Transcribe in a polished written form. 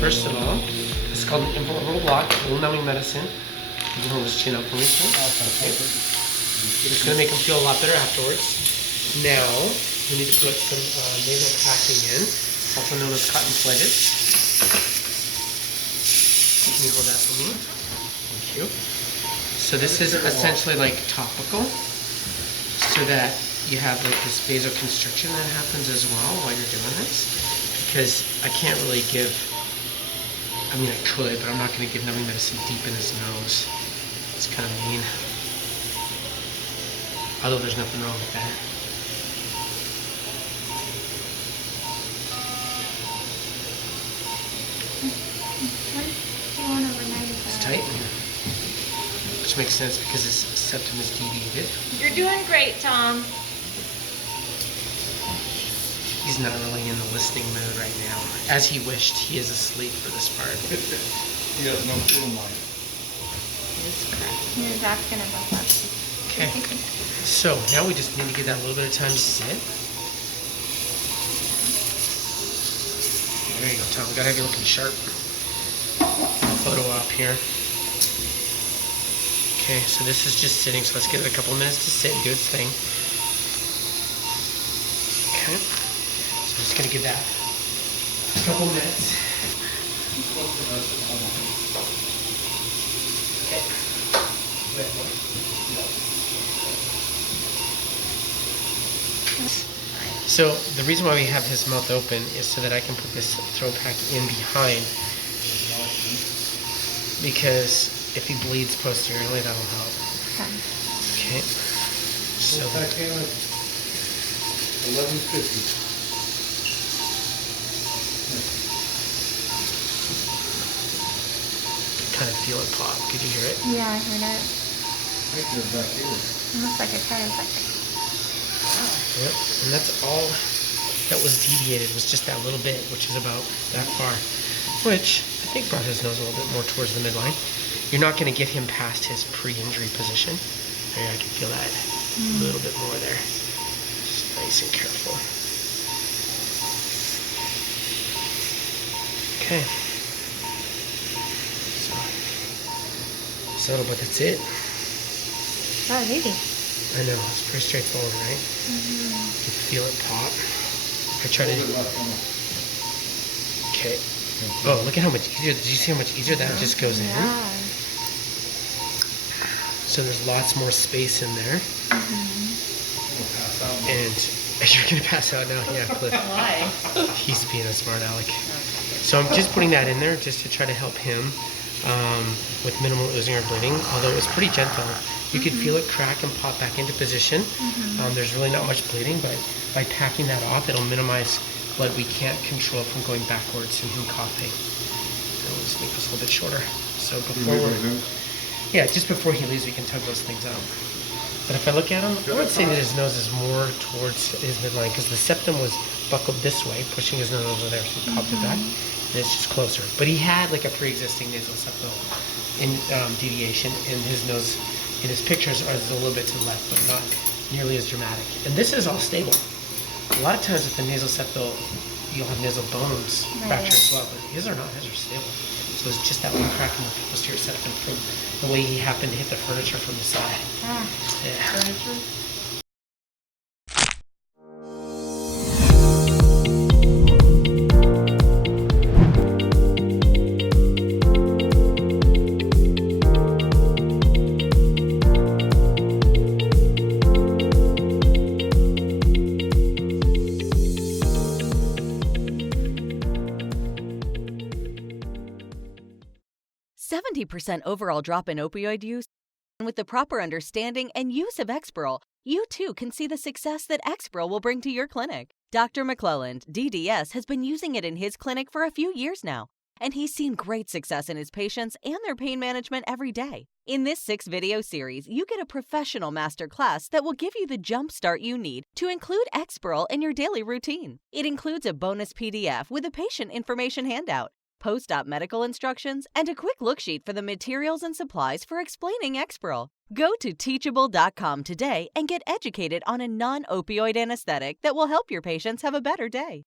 first of all, it's called an invulnerable block, a little numbing medicine. You can hold his chin up for me, too. Okay. It's going to make him feel a lot better afterwards. Now, we need to put some nasal packing in, also known as cotton pledges. Can you hold that for me? Thank you. So this is essentially like topical, so that you have like this vasoconstriction that happens as well while you're doing this. Because I can't really give, I mean I could, but I'm not going to give numbing medicine deep in his nose. It's kind of mean. Although there's nothing wrong with that. It's tight in here. Which makes sense because his septum is deviated. You're doing great, Tom. He's not really in the listening mode right now. As he wished, he is asleep for this part. He has no clue mind. Your back's gonna bump up. Okay. So now we just need to give that a little bit of time to sit. There you go, Tom. Gotta have you looking sharp. Photo op here. Okay, so this is just sitting, so let's give it a couple minutes to sit and do its thing. Okay. So I'm just gonna give that a couple minutes. Okay. So the reason why we have his mouth open is so that I can put this throat pack in behind, because if he bleeds posteriorly, that'll help. Okay. So back in at 11:50. kind of feel it pop. Could you hear it? Yeah, I heard it. Right there back here. It looks like a chiropractic. Yep. And that's all that was deviated, was just that little bit, which is about that far. Which I think brought his nose a little bit more towards the midline. You're not going to get him past his pre-injury position. There, I can feel that a little bit more there. Just nice and careful. Okay. So, subtle, but that's it. Oh, easy. I know, it's pretty straightforward, right? You can feel it pop. I try to... Okay. Oh, look at how much easier, did you see how much easier that just goes in? So there's lots more space in there. And you're going to pass out now? Yeah, Cliff. Why? He's being a smart aleck. So I'm just putting that in there just to try to help him with minimal oozing or bleeding, although it's pretty gentle. You could feel it crack and pop back into position. There's really not much bleeding, but by packing that off, it'll minimize blood we can't control from going backwards and him coughing. So we'll just make this a little bit shorter. So before just before he leaves, we can tug those things out. But if I look at him, I would say that his nose is more towards his midline because the septum was buckled this way, pushing his nose over there, so he popped it back, and it's just closer. But he had like a pre-existing nasal septal deviation, and his nose in his pictures is a little bit to the left, but not nearly as dramatic. And this is all stable. A lot of times with the nasal septal, you'll have nasal bones fracture as well, but his are not. His are stable. So it's just that one crack in the posterior septum from the way he happened to hit the furniture from the side. Yeah. 70% overall drop in opioid use. And with the proper understanding and use of Exparel, you too can see the success that Exparel will bring to your clinic. Dr. McClelland, DDS, has been using it in his clinic for a few years now, and he's seen great success in his patients and their pain management every day. In this 6-video series, you get a professional masterclass that will give you the jump start you need to include Exparel in your daily routine. It includes a bonus PDF with a patient information handout, post-op medical instructions, and a quick look sheet for the materials and supplies for explaining Exparel. Go to teachable.com today and get educated on a non-opioid anesthetic that will help your patients have a better day.